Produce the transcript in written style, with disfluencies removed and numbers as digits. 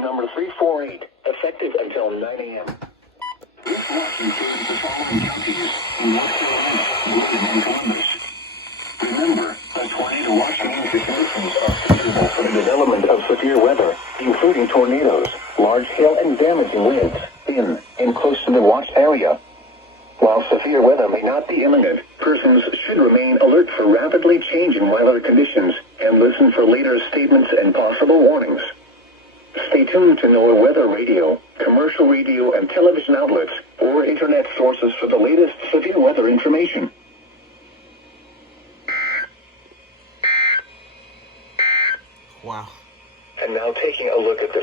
number 348, effective until 9 a.m. This watch includes the following counties: North Carolina, William, and Columbus. Remember, the tornado watching conditions are suitable for the development of severe weather, including tornadoes, large hail, and damaging winds in and close to the watched area. While severe weather may not be imminent, persons should remain alert for rapidly changing weather conditions and listen for later statements and possible warnings. Stay tuned to NOAA weather radio, commercial radio and television outlets, or internet sources for the latest severe weather information. Wow. And now taking a look at the